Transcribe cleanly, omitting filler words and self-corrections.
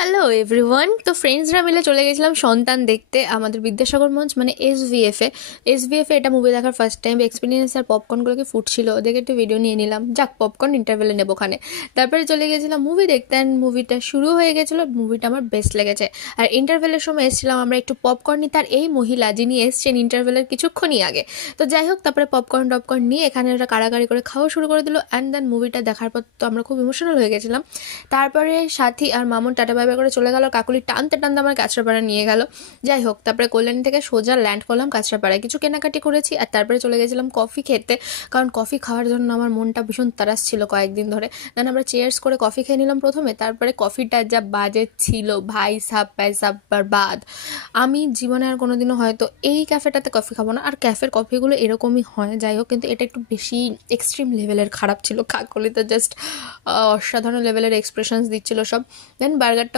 Hello everyone. তো ফ্রেন্ডসরা মিলে চলে গেছিলাম সন্তান দেখতে আমাদের বিদ্যাসাগর মঞ্চ মানে এসভিএফে এটা মুভি দেখার ফার্স্ট টাইম এক্সপিরিয়েন্স। আর পপকর্নগুলোকে ফুটছিল, ওদেরকে একটু ভিডিও নিয়ে নিলাম, যাক পপকর্ন ইন্টারভেলে নেবো ওখানে। তারপরে চলে গেছিলাম মুভি দেখতে, অ্যান্ড মুভিটা শুরু হয়ে গেছিলো। মুভিটা আমার বেস্ট লেগেছে। আর ইন্টারভেলের সময় এসেছিলাম আমরা একটু পপকর্ন নিতে, আর এই মহিলা যিনি এসছেন ইন্টারভেলের কিছুক্ষণই আগে। তো যাই হোক, তারপরে পপকর্ন টপকর্ন নিয়ে এখানে ওরা কাড়াকাড়ি করে খাওয়া শুরু করে দিল। অ্যান্ড দেন মুভিটা দেখার পর তো আমরা খুব ইমোশনাল হয়ে গেছিলাম। তারপরে সাথী আর মামুন টাটা বাই বাই করে চলে গেল, কাকুলি টানতে টানতে আমার কাঁচরাপাড়া নিয়ে গেল। যাই হোক, তারপরে কল্যাণী থেকে সোজা ল্যান্ড করলাম কাঁচরাপাড়ায়, কিছু কেনাকাটি করেছি। আর তারপরে চলে গেছিলাম কফি খেতে, কারণ কফি খাওয়ার জন্য আমার মনটা ভীষণ তারাস ছিল কয়েকদিন ধরে। দেন আমরা চেয়ার্স করে কফি খেয়ে নিলাম প্রথমে। তারপরে কফিটা যা বাজে ছিল, ভাই সাব পয়সা বরবাদ। আমি জীবনে আর কোনোদিনও হয়তো এই ক্যাফেটাতে কফি খাবো না। আর ক্যাফের কফিগুলো এরকমই হয়, যাই হোক, কিন্তু এটা একটু বেশি এক্সট্রিম লেভেলের খারাপ ছিল। কাকলি তো জাস্ট অসাধারণ লেভেলের এক্সপ্রেশনস দিচ্ছিল সব। দেন বার্গারটা